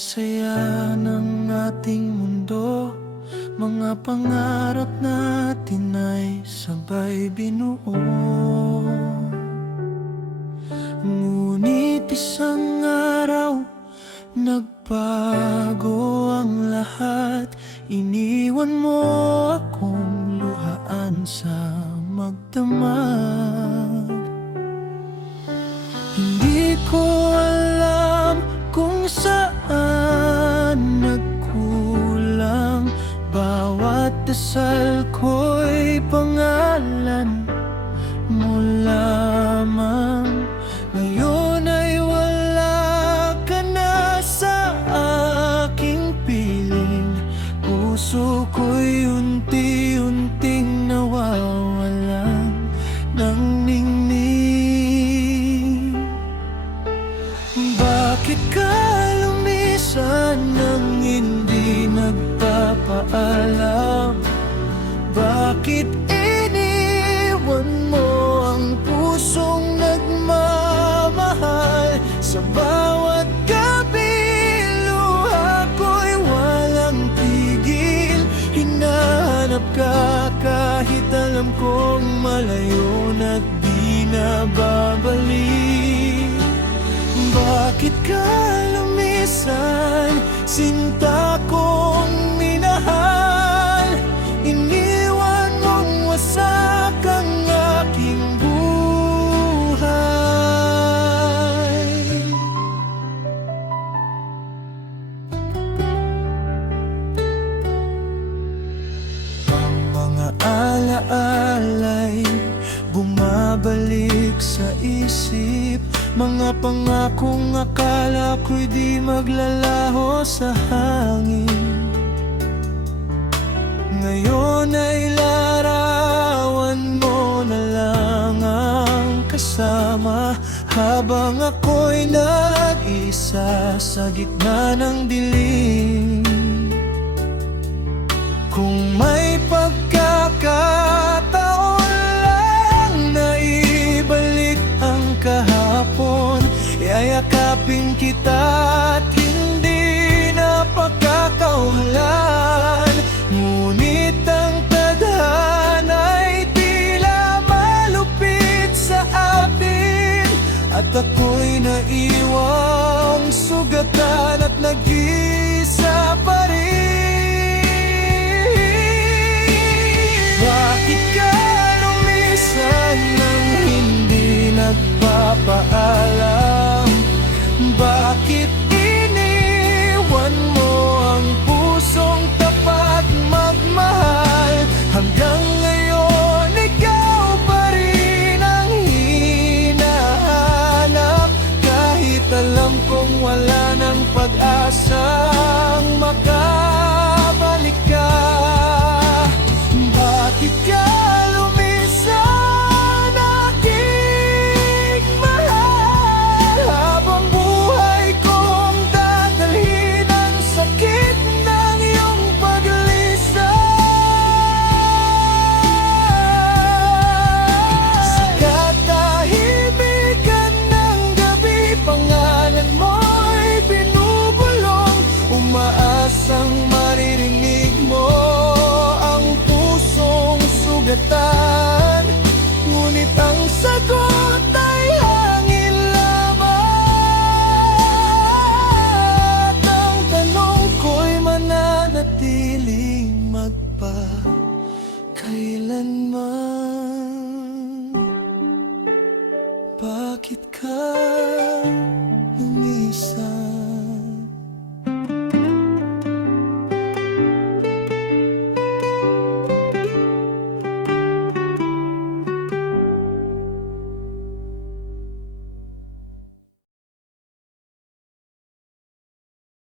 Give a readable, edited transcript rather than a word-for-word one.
saya ng ating mundo, mga pangarap natin ay sabay binuo. Ngunit isang araw, nagbago ang lahat. Iniwan mo akong luhaan sa magdamag. Hindi ko alam kung saan nagkulang. Bawat dasal ko'y pangalan mo lamang. Ngayon ay wala ka na sa aking piling. Puso ko'y unti-unting nawawalan ng ningning. Bakit ka lumisan nang hindi nagpapaalam? Bakit iniwan mo ang pusong nagmamahal? Sa bawat gabi, luha ko'y walang tigil. Hinahanap ka kahit alam kong malayo na't di na babalik. Bakit ka lumisan, sinta kong minahal? Iniwan mong wasak ang aking buhay. Ang mga alaala'y bumabalik sa isip. Mga pangakong akala ko'y di maglalaho sa hangin. Ngayon ay larawan mo na lang ang kasama, habang ako'y nag-isa sa gitna ng dilim. Kung may pagkakataon lang na ibalik ang kahapon, yayakapin kita at hindi na pagkakawalan. Ngunit ang tadhana'y tila malupit sa atin, at ako'y naiwang sugatan at nag-isa pa rin. Bakit ka lumisan nang hindi nagpapaalam?